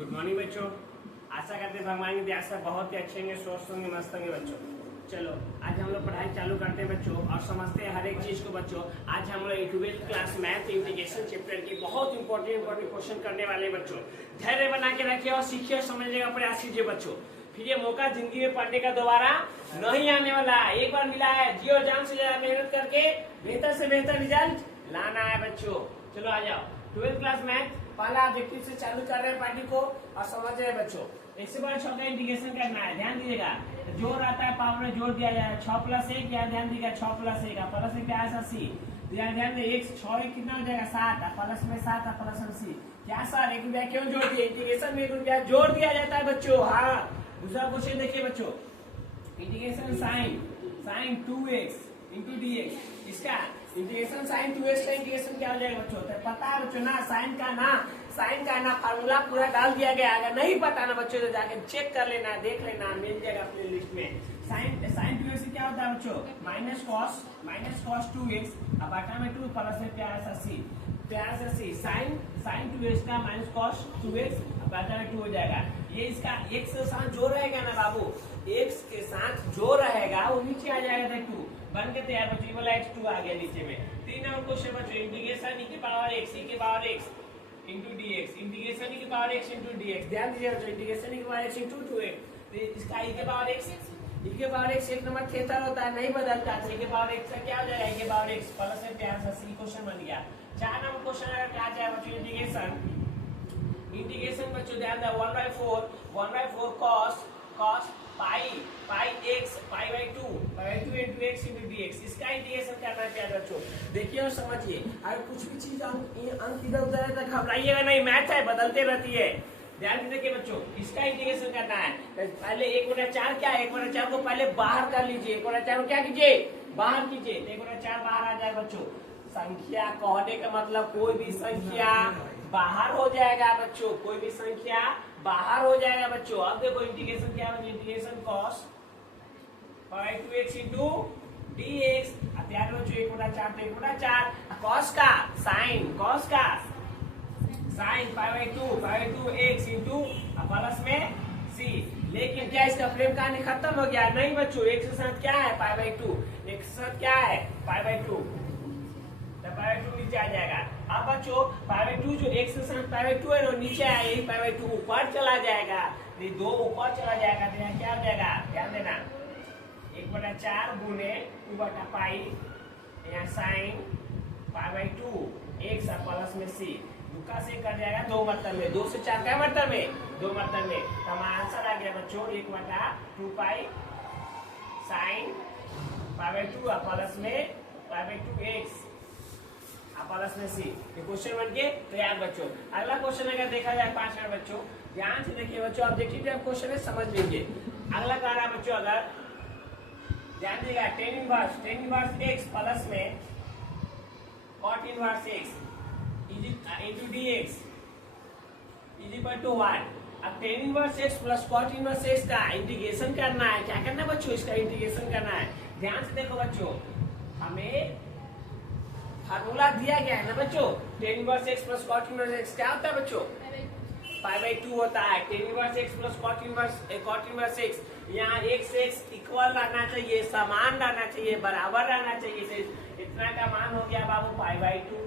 Good morning बच्चों। आशा करते हैं भगवान की दया से बहुत ही अच्छे होंगे, स्वस्थ होंगे, मस्त होंगे बच्चों। चलो आज हम लोग पढ़ाई चालू करते हैं बच्चों और समझते हैं हर एक चीज को बच्चों। आज हम लोग 12th class math integration chapter की बहुत इंपॉर्टेंट क्वेश्चन करने वाले हैं बच्चों। धैर्य बना के रखिए और सीखिए और समझने का प्रयास कीजिए बच्चों। फिर ये मौका जिंदगी में पढ़ने का दोबारा नहीं आने वाला है। एक बार मिला है, जी और जान से ज्यादा मेहनत करके बेहतर से बेहतर रिजल्ट लाना है बच्चों। चलो आ जाओ। 12th क्लास मैथ पहला ऑब्जेक्टिव से चालू कर रहे हैं पार्टी को और समझ रहे हैं बच्चों। इससे बड़ा छोटा इंटीग्रेशन करना है, ध्यान दीजिएगा। जोड़ आता है पावर में जोड़ दिया जाए 6 + 1 या ध्यान दीजिएगा 6 + 1 प्लस में क्या है 80। ध्यान दे 1 6 कितना हो जाएगा 7 प्लस में 7 प्लस 80 क्या सर 1 रुपया क्यों जोड़ दिए? इंटीग्रेशन में 1 रुपया जोड़ दिया जाता है बच्चों। हाँ दूसरा क्वेश्चन देखिए बच्चों, integration sine 2x into dx। इसका इंटीग्रेशन साइन 2x का इंटीग्रेशन क्या हो जाएगा बच्चों? तो पता है बच्चों ना साइन का ना फार्मूला पूरा डाल दिया गया। अगर नहीं पता ना बच्चों तो जाके चेक कर लेना, देख लेना, मिल जाएगा अपने लिस्ट में। साइन 2x से क्या होता है बच्चों? माइनस कॉस 2x अब बटा में 2 प्लस में प्यार 80 साइन 2x का माइनस कॉस 2x अब बटा में 2 हो जाएगा। ये इसका x के साथ जो रहेगा ना बाबू, x के साथ जो रहेगा वो नीचे आ जाएगा 2 बन के तैयार बच्चों। वाला x2 आ गया नीचे में। 3 नंबर क्वेश्चन बच्चों, इंटीग्रेशन e की power x into dx। Integration e की पावर x इंटू dx। ध्यान दीजिए बच्चों, इंटीग्रेशन e की पावर x इंटू 2x। तो इसका e के पावर x एक नंबर थेटर होता है, नहीं बदलता। तो e के पावर x का क्या हो जाएगा? e के पावर x प्लस में प्यार 80 क्वेश्चन बन गया। 4 नंबर क्वेश्चन अगर क्या जाए बच्चों, इंटीग्रेशन बच्चों ध्यान दो 1/4 cos पाई x/2 into x into dx। इसका इंटीग्रेशन करना है प्यारे बच्चों। देखिए और समझिए, अगर कुछ भी चीज अंक इधर उधर है तो घबराइएगा नहीं, मैथ है बदलते रहती है। ध्यान देखिए बच्चों, इसका इंटीग्रेशन करना है। पहले 1/4 क्या है? 1/4 को पहले बाहर कर लीजिए। 1/4 को क्या कीजिए? बाहर कीजिए। 1/4 बाहर आ जाए बच्चों। संख्या कहने का मतलब कोई भी संख्या बाहर हो जाएगा बच्चों, कोई भी संख्या बाहर हो जाएगा बच्चों। अब देखो इंटीग्रेशन क्या है? Integration cos 2x into dx। अब याद बच्चों 1/4 तो 1/4 cos का साइन 5/2 x इंटू प्लस में c। लेकिन क्या इसका फ्रेम कहानी खत्म हो गया? नहीं बच्चों, एक के साथ क्या है 5/2, एक के साथ क्या है 5/2 नीचे आ जाएगा। अब बच्चों 5/2 जो x के साथ 5/2 है ना नीचे आया, यही 5/2 ऊपर चला जाएगा। ये 2 ऊपर चला जाएगा तो यहाँ क्या हो जाएगा? ध्यान देना 1/4 गुने 2/पाई यहाँ साइन 5/2 x प्लस में c। दुका से कर जाएगा 2 मतलब में, 2 से 4 क्या मतलब में? 2 मतलब में। तो हमारा आंसर आ गया बच्चों 1/2 पाई साइन 5/2 प्लस में 5/2 x प्लस में सी। ये क्वेश्चन बन के तैयार बच्चों। अगला क्वेश्चन अगर देखा जाए 5 नंबर बच्चों, ध्यान से देखिए बच्चों, ऑब्जेक्टिव टाइप क्वेश्चन है, समझ लीजिए। अगला कह रहा है बच्चों, अगर ध्यान दीजिएगा tan इनवर्स x प्लस में cot inverse x into dx is equal to 1। अब tan inverse x plus cot inverse x का इंटीग्रेशन करना है। क्या करना है बच्चों? इसका इंटीग्रेशन करना है। ध्यान से देखो बच्चों, हमें फार्मूला दिया गया है ना बच्चों, tan inverse x plus cot inverse x क्या होता है बच्चों? 5/2 होता है। tan inverse x plus cot inverse x यहाँ x इक्वल रहना चाहिए, समान रहना चाहिए, बराबर रहना चाहिए। इतना का मान हो गया बाबू 5/2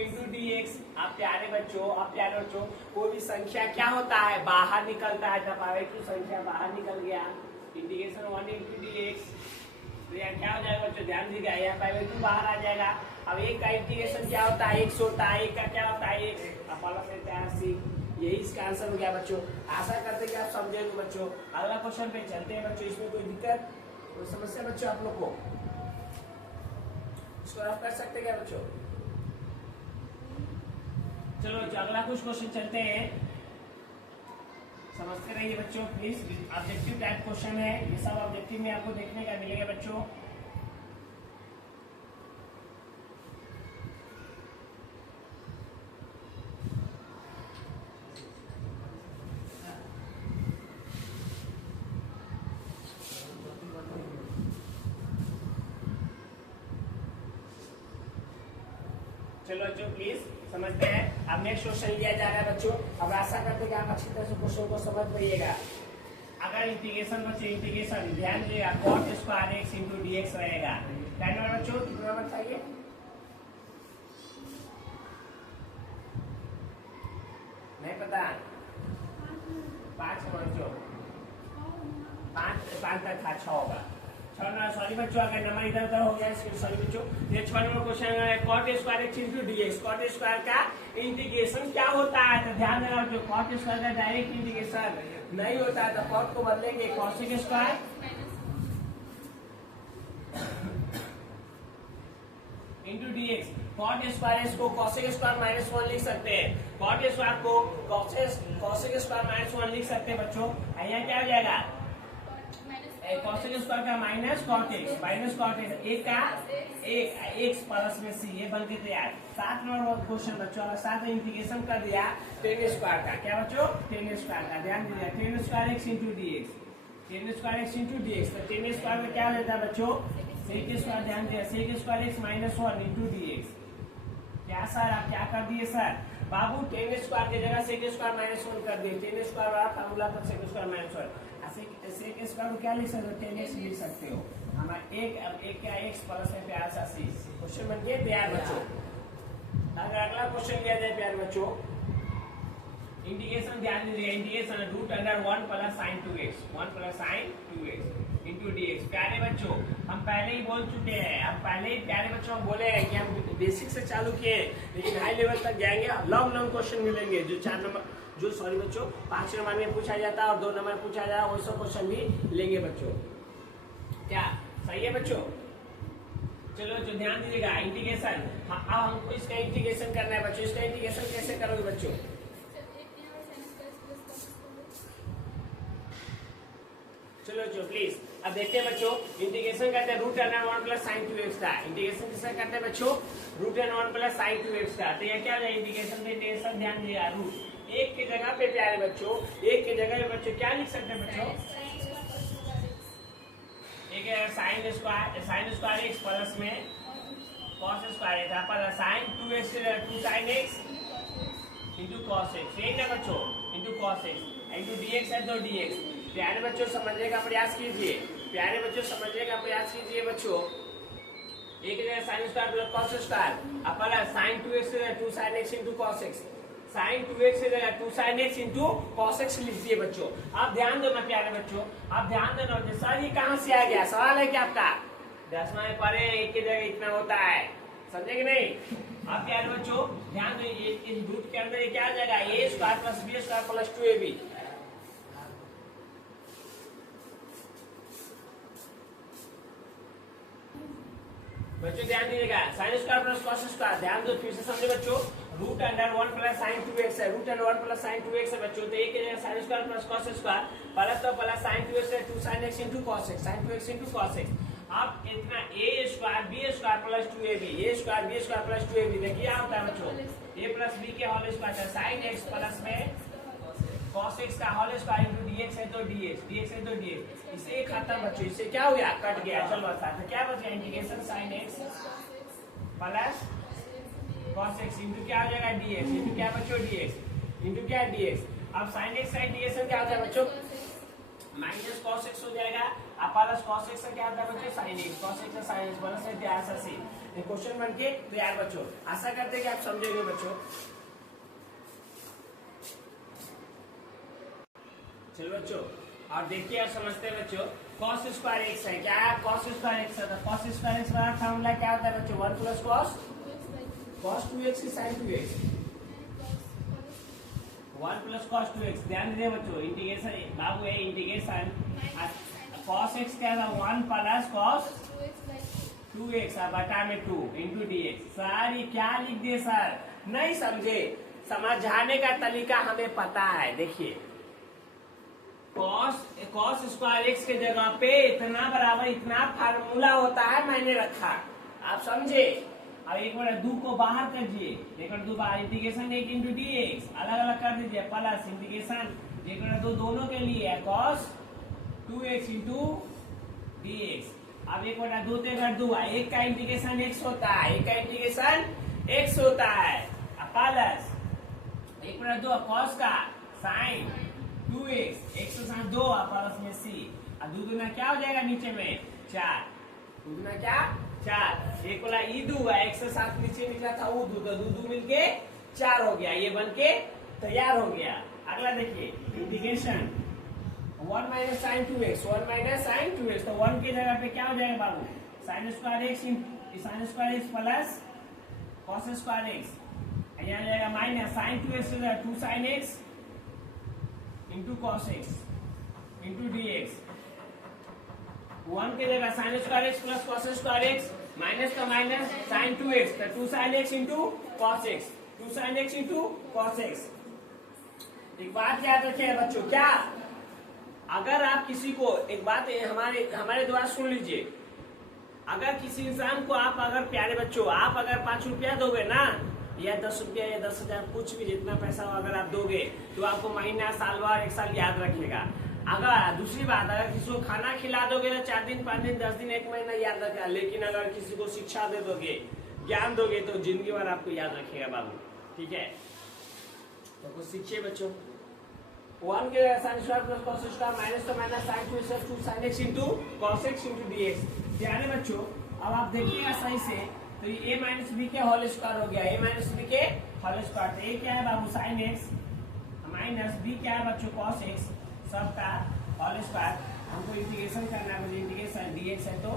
into dx। आप प्यारे बच्चों कोई भी संख्या क्या होता है? बाहर निकलता है। तो 5/2 संख्या बाहर निकल गया, इंटीग्रेशन 1 into dx। तो यहाँ क्या हो जाएगा बच्चों? ध्यान दीजिएगा, यहाँ 5/2 बाहर आ जाएगा। अब एक का इंटीग्रेशन क्या होता है? x होता है। एक का क्या होता है? x प्लस में प्यार c। यही इसका आंसर हो गया बच्चों। आशा करते हैं कि आप समझेंगे बच्चों। अगला क्वेश्चन पे चलते हैं बच्चों। इसमें कोई दिक्कत कोई समस्या बच्चों आप लोग को? इसको आप कर सकते क्या बच्चों? चलो अगला कुछ क्वेश्चन चलते हैं, समझते रहिए बच्चों प्लीज। ऑब्जेक्टिव टाइप क्वेश्चन है, ये सब ऑब्जेक्टिव में आपको देखने का मिलेगा बच्चों। चलो बच्चों प्लीज समझते हैं। अब नेक्स्ट क्वेश्चन लिया जा रहा है बच्चों। अब आशा करते हैं कि आप अच्छी तरह से क्वेश्चन को समझ पाइएगा। अगर इंटीग्रेशन बच्चों इंटीग्रेशन ध्यान दीजिएगा cot square x into D x रहेगा। क्या नंबर बच्चों कितना नंबर चाहिए? नहीं पता 5 बच्चों 5 तक था 6 होगा। सॉरी बच्चों अगर नंबर इधर उधर हो गया सॉरी बच्चों। ये 6 नंबर क्वेश्चन है cot square x into dx। cot square का इंटीग्रेशन क्या होता है तो ध्यान देना बच्चों। cot स्क्वायर का डायरेक्ट इंटीग्रेशन नहीं होता है तो cot को बदलेंगे cosec square into dx। cot square इसको cosec स्क्वायर -1 लिख सकते हैं। cot स्क्वायर को cosec स्क्वायर -1 लिख सकते हैं बच्चों। यहाँ क्या हो जाएगा cosec स्क्वायर का माइनस cot x एक का एक x प्लस में c ये बन के तैयार। 7 नंबर क्वेश्चन बच्चों अगर 7 इंटीग्रेशन कर दिया tan स्क्वायर का क्या बच्चों tan स्क्वायर का ध्यान दीजिए tan square x into dx। tan square x into dx तो tan स्क्वायर में क्या लेता है बच्चों sec स्क्वायर ध्यान दीजिए sec square x -1 into dx। क्या सर आप क्या कर दिए सर बाबू tan स्क्वायर की जगह sec स्क्वायर -1 कर दिए। tan स्क्वायर वाला फार्मूला पर sec स्क्वायर -1 sec स्क्वायर को क्या लिख सकते हो tan x लिख सकते हो। हमारा एक क्या x प्लस में प्यार सा c क्वेश्चन बन गया प्यार बच्चों। अगर अगला क्वेश्चन लिया जाए प्यार बच्चों इंटीग्रेशन ध्यान दीजिए integration √1 plus sin 2x 1 plus sin 2x into dx। प्यारे बच्चों हम पहले ही बोल चुके हैं। अब पहले ही प्यारे बच्चों हम बोले हैं कि हम बेसिक से चालू किए लेकिन हाई लेवल तक जाएंगे लॉन्ग क्वेश्चन मिलेंगे जो 4 नंबर जो सॉरी बच्चों 5 नंबर में पूछा जाता है और 2 नंबर पूछा जाता है वैसा क्वेश्चन भी लेंगे बच्चों। क्या सही है बच्चों? चलो जो ध्यान दीजिएगा इंटीग्रेशन अब हमको इसका इंटीग्रेशन करना है बच्चों। इसका इंटीग्रेशन कैसे करोगे बच्चों? चलो जो प्लीज अब देखते हैं बच्चों इंटीग्रेशन करते हैं √1 प्लस sin 2x का। इंटीग्रेशन किसका करते हैं बच्चों √1 प्लस sin 2x का। तो ये क्या हो जाएगा इंटीग्रेशन का इंटीग्रेशन ध्यान दीजिएगा रूट एक की जगह पे प्यारे बच्चों एक की जगह पे बच्चों क्या लिख सकते हैं बच्चों एक sin स्क्वायर x प्लस में cos स्क्वायर था पर sin 2x 2 sin x into cos x यही ना बच्चों into cos x into dx है तो dx। प्यारे बच्चों समझने का प्रयास कीजिए। प्यारे बच्चों समझने का प्रयास कीजिए बच्चों। एक जगह sin square plus cos square upon sin 2x 2 sin x into cos x sin 2x से जगह 2 sin x into cos x लिखिए बच्चों। आप ध्यान दो ना प्यारे बच्चों आप ध्यान देना सर ये कहाँ से आ गया सवाल है क्या आपका 10वां में पढ़े एक की जगह इतना होता है समझे कि नहीं? आप प्यारे बच्चों ध्यान दो इस रूट के अंदर क्या आ जाएगा a square plus b square plus 2ab। बच्चों ध्यान दीजिएगा sin square plus cos square ध्यान दो फिर से समझे बच्चों √1 प्लस sin 2x है √1 प्लस sin 2x है बच्चों। तो एक sin square plus cos square plus तो प्लस sin 2x है 2 sin x into cos x sin 2x into cos x। अब इतना a square b square plus 2ab a square b square plus 2ab देखिए क्या होता है बच्चों a plus b के whole square sin x plus में cos x का होल स्क्वायर इंटू dx है तो dx है तो dx। इसे खत्म बच्चों इससे क्या हो गया कट गया। चलो बता तो क्या बचा integration sin x plus cos x into क्या हो जाएगा dx इंटू क्या बच्चों dx इंटू क्या dx। अब sin x साइन dx क्या होता है बच्चों माइनस cos x हो जाएगा अब प्लस cos x से क्या होता है बच्चों sin x cos x से sin x प्लस है क्या ऐसा सी ये क्वेश्चन बन के तैयार बच्चों। आशा करते हैं कि आप समझेंगे बच्चों। चलो बच्चों और देखिए और समझते हैं बच्चों cos स्क्वायर x है क्या है cos स्क्वायर x है। cos स्क्वायर x वाला फार्मूला क्या होता है बच्चों 1 प्लस cos 2x की sin 2x 1 plus cos 2x। ध्यान दीजिए बच्चों इंटीग्रेशन बाबू है इंटीग्रेशन cos x क्या था 1 प्लस cos 2x बटा में 2 इंटू dx। सर ये क्या लिख दिए सर नहीं समझे समझाने का तरीका हमें पता है। देखिए cos स्क्वायर x के जगह पे इतना बराबर इतना फार्मूला होता है मैंने रखा आप समझे। अब एक बार 2 को बाहर करिए लेकर 2 बाहर इंटीग्रेशन 1 इंटू dx अलग अलग कर दीजिए प्लस इंटीग्रेशन लेकर 2 दोनों के लिए cos 2x इंटू dx। अब एक बटा 2 तेकर 2 एक का इंटीग्रेशन x होता है एक का इंटीग्रेशन x होता है प्लस 1/2 cos का साइन 2x, 1 से साइन 2 प्लस में c, और 2 दूना क्या हो जाएगा नीचे में 4, 2 दूना क्या 4, एक वाला ई दू है, 1 से 7 नीचे निकला था वो दू, तो 2 मिलके 4 हो गया, ये बन के तैयार हो गया। अगला देखिए integration 1 minus sine 2x, 1 minus sine 2x, तो 1 की जगह पे क्या हो जाएगा बाबू sine square x plus cos square x, यहाँ जाएगा minus sine 2x 2 sine x into cos x into dx, 1 की जगह sine square x plus cos square x, minus का माइनस साइन 2x, तो 2 sine x into cos x, 2 sine x into cos x। एक बात याद रखिए बच्चों, क्या अगर आप किसी को एक बात हमारे द्वारा सुन लीजिए, अगर किसी इंसान को आप अगर प्यारे बच्चों आप अगर 5 रुपया दोगे ना, या 10 रुपया या 10,000 कुछ भी जितना पैसा अगर आप दोगे तो आपको महीना साल भर 1 साल याद रखेगा। अगर दूसरी बात अगर किसी को खाना खिला दोगे ना 4 दिन 5 दिन 10 दिन 1 महीना याद रखेगा, लेकिन अगर किसी को शिक्षा दे दोगे ज्ञान दोगे तो जिंदगी भर आपको याद रखेगा बाबू। ठीक है, तो कुछ सीखिए बच्चों। 1 के sine square plus cos square minus तो minus sine 2 sine x into cos x into dx। ध्यान है बच्चों, अब आप देखिएगा सही से, तो ये a माइनस बी के होल स्क्वायर हो गया, a माइनस बी के होल स्क्वायर, तो ये क्या है बाबू साइन x माइनस बी क्या है बच्चों कॉस x सबका होल स्क्वायर। हमको इंटीग्रेशन करना है, मुझे इंटीग्रेशन dx है तो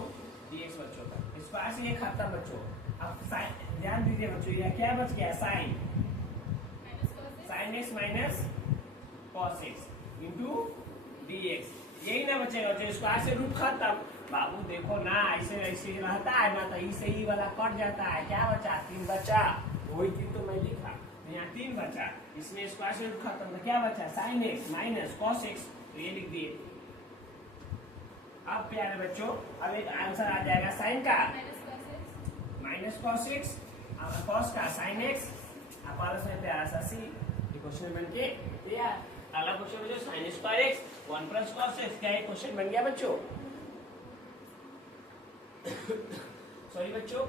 dx बच्चों का स्क्वायर से ये खत्म बच्चों। अब साइन ध्यान दीजिए बच्चों, ये क्या बच गया sine x minus cos x into dx, यही ना बचेगा बच्चों, स्क्वायर से रूट खत्म। बाबू देखो ना ऐसे ऐसे रहता है ना, तो इसे ही वाला कट जाता है, क्या बचा 3 बचा, वही 3 तो मैं लिखा, यहाँ 3 बचा, इसमें स्क्वायर से रूट खत्म, तो क्या बचा sine x minus cos x, तो ये लिख दिए। अब प्यारे बच्चों अब एक आंसर आ जाएगा साइन का माइनस cos x, cos का साइन x, प्लस में प्यारा सा c, क्वेश्चन बन के तैयार। अगला क्वेश्चन बच्चों sign square x 1 plus cos x, क्या ये क्वेश्चन बन गया बच्चों। सॉरी बच्चों,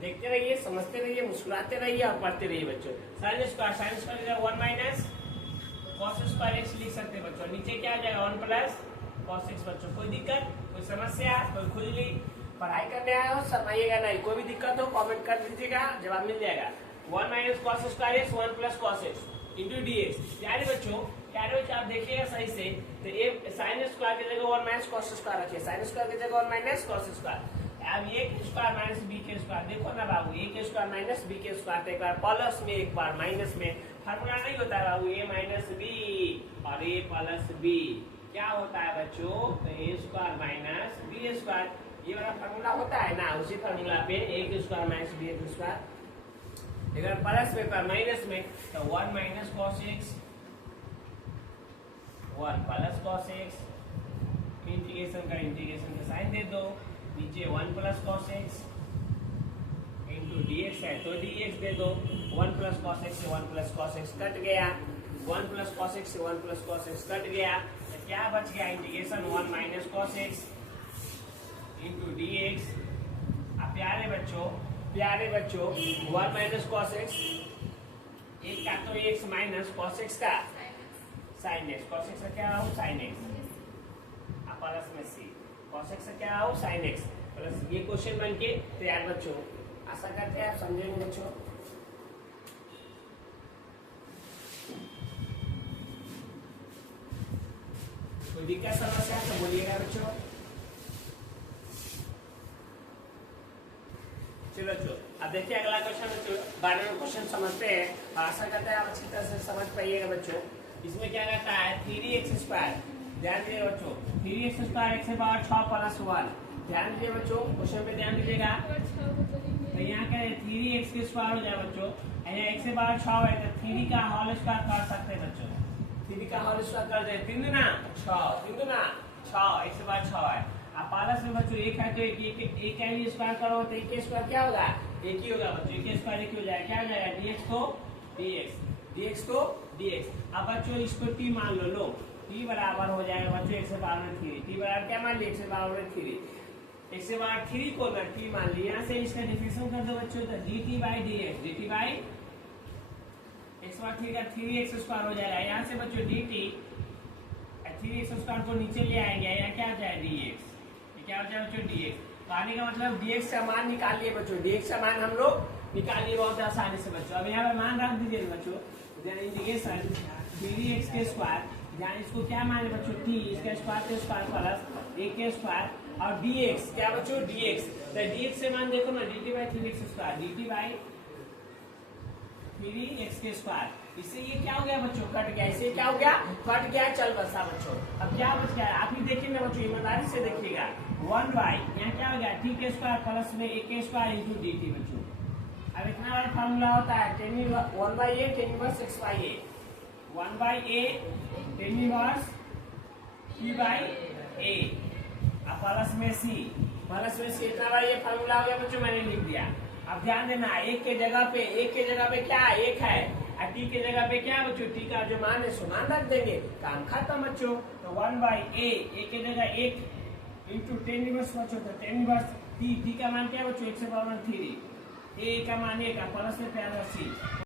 देखते रहिए, समझते रहिए, मुस्कुराते रहिए और पढ़ते रहिए बच्चों। Sine square 1 minus cos square x लिख सकते हैं बच्चों, नीचे क्या आ जाएगा 1 प्लस cos x बच्चों। कोई दिक्कत, कोई समस्या, कोई खुजली, पढ़ाई करने आए हो शर्माइएगा नहीं, कोई भी दिक्कत हो कमेंट कर दीजिएगा, जवाब मिल जाएगा। 1 minus cos square x 1 plus cos x into dx। प्यारे बच्चों आप देखिएगा सही से, तो ये साइन स्क्वायर की जगह 1 माइनस cos स्क्वायर रखिए, साइन स्क्वायर की जगह 1 माइनस cos स्क्वायर। अब a के स्क्वायर माइनस b के स्क्वायर, देखो ना बाबू a के स्क्वायर माइनस b के स्क्वायर, एक बार प्लस में एक बार माइनस में, फार्मूला नहीं होता है बाबू a माइनस b और a प्लस b, क्या होता है बच्चों, तो a square minus b square, ये वाला फार्मूला होता है ना, उसी फार्मूला पे a के स्क्वायर माइनस b के स्क्वायर, अगर प्लस में पर माइनस में तो 1 minus cos x 1 plus cos x, integration का साइन दे दो, नीचे 1 plus cos x into dx है तो dx दे दो, 1 प्लस cos x से 1 प्लस cos x कट गया, 1 प्लस cos x से 1 प्लस cos x कट गया, तो क्या बच गया integration 1 minus cos x into dx। अब प्यारे बच्चों 1 माइनस cos x, एक का तो x माइनस cos x का साइन x, cos x का क्या हो साइन x, प्लस में c, cos x का क्या हो साइन x प्लस, ये क्वेश्चन बन के तैयार बच्चों। आशा करते हैं आप समझेंगे बच्चों। कोई दिक्कत समस्या तो बोलिएगा बच्चों। चलो अब देखिए अगला क्वेश्चन बच्चों, 12वां क्वेश्चन समझते हैं, आशा करते हैं आप अच्छी तरह से समझ पाइएगा बच्चों। इसमें क्या कहता है 3x स्क्वायर, ध्यान दीजिए बच्चों, 3x स्क्वायर x से पावर 6 प्लस 1, ध्यान दीजिए बच्चों, क्वेश्चन पे ध्यान दीजिएगा। तो यहाँ क्या है 3x के स्क्वायर हो जाए बच्चों, यहाँ x से पावर 6 है तो 3 का होल स्क्वायर कर सकते हैं बच्चों, 3 का होल स्क्वायर कर दे, 3 दूना 6, x से पावर 6 है। अब प्लस में बच्चों एक है तो एक का भी स्क्वायर करो तो एक के स्क्वायर क्या होगा, एक ही होगा बच्चों, एक के स्क्वायर एक ही हो जाएगा, क्या हो जाएगा dx तो dx। अब बच्चों इसको t मान लो, t बराबर हो जाएगा बच्चों x से पावर में 3, t बराबर क्या मान लिया x से पावर में 3, x के बाद 3 कॉर्नर t मान लिया। यहाँ से इसका डिफरेंशियल कर दो बच्चों, तो dt by dx, dt by x बार 3 का 3x स्क्वायर हो जाएगा। यहाँ से बच्चों dt 3x स्क्वायर को नीचे ले आएंगे, यहाँ क्या हो जाए dx, ये क्या हो जाए बच्चों dx। तो आने का मतलब dx का मान निकाल लिए बच्चों, dx का मान हम लोग निकाल लिए बहुत आसानी से बच्चों। अब यहाँ पर मान रख दीजिए बच्चों, इंटीग्रेशन 3x के स्क्वायर, यहाँ इसको क्या माने बच्चों t, इसका स्क्वायर के स्क्वायर प्लस a के स्क्वायर और dx, क्या बच्चों dx। तो dx से मान देखो ना, dt by 3x square, dt by 3x के स्क्वायर। इससे ये क्या हो गया बच्चों, कट गया। इससे क्या हो गया, कट गया, चल बसा बच्चों। अब क्या बच गया, आप ही देखिए ना बच्चों, ईमानदारी से देखिएगा, 1 बाई यहाँ क्या हो गया t के स्क्वायर प्लस में a के स्क्वायर इंटू dt बच्चों। अब इतना बड़ा फॉर्मूला होता है 1 by a tan inverse x by a, 1 by a tan inverse p by a, अब प्लस में c, इतना बड़ा ये फॉर्मूला हो गया बच्चों, मैंने लिख दिया। अब ध्यान देना, एक के जगह पे क्या है, एक है, और टी के जगह पे क्या है बच्चों, टी का जो मान है सो मान रख देंगे, काम खत्म बच्चों। तो 1 बाई a के जगह 1 इंटू tan इनवर्स बच्चों, तो tan इनवर्स टी का मान क्या है बच्चों, 1 से पावर 3, a का मान 1 प्लस में प्यार c।